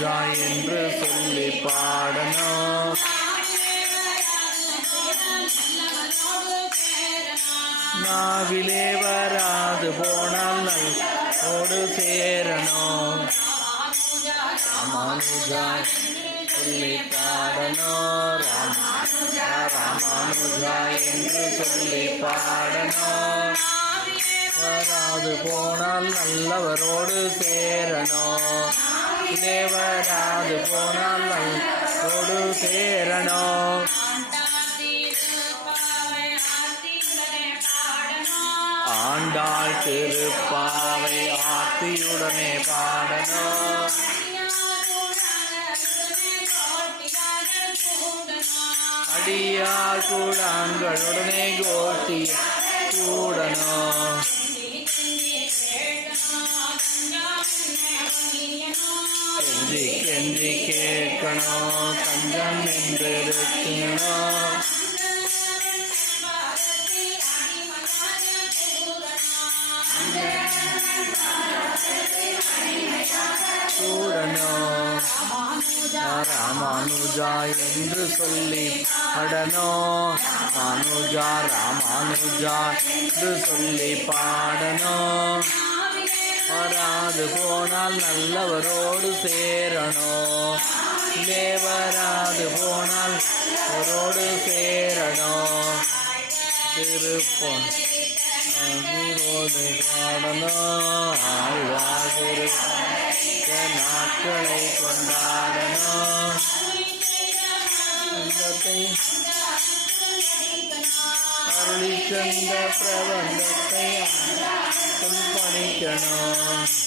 ராமானுஜா என்று சொல்லி பாடணும். நாவிலே வராது போனால் நல்லோடு சேரணும். ராமானுஜா சொல்லி பாடணும். ராமானுஜா என்று சொல்லி பாடணும். வராது போனால் நல்லவரோடு சேரணும். வராது போனால் நல்லோடு சேரணும். ஆண்டாள் திருப்பாவை ஆர்த்தியுடனே பாடணும். அடியார் கூடான்களுடனே கோட்டி கூடணும். கெஞ்சி கெஞ்சி கேட்கணும். தஞ்சம் என்று இருக்கணும். கூடணும். ராமானுஜா என்று சொல்லி பாடணும். ராமானுஜா ராமானுஜா என்று சொல்லி பாடணும். வராது போனால் நல்லவரோடு சேரணும். வராது போனால் அவரோடு சேரணும். திருப்போன் பாடணும். ஆழ்வாதிரு நாட்களை கொண்டாடணும். அருளி சென்ற பிரபந்தத்தை படிக்கணும்.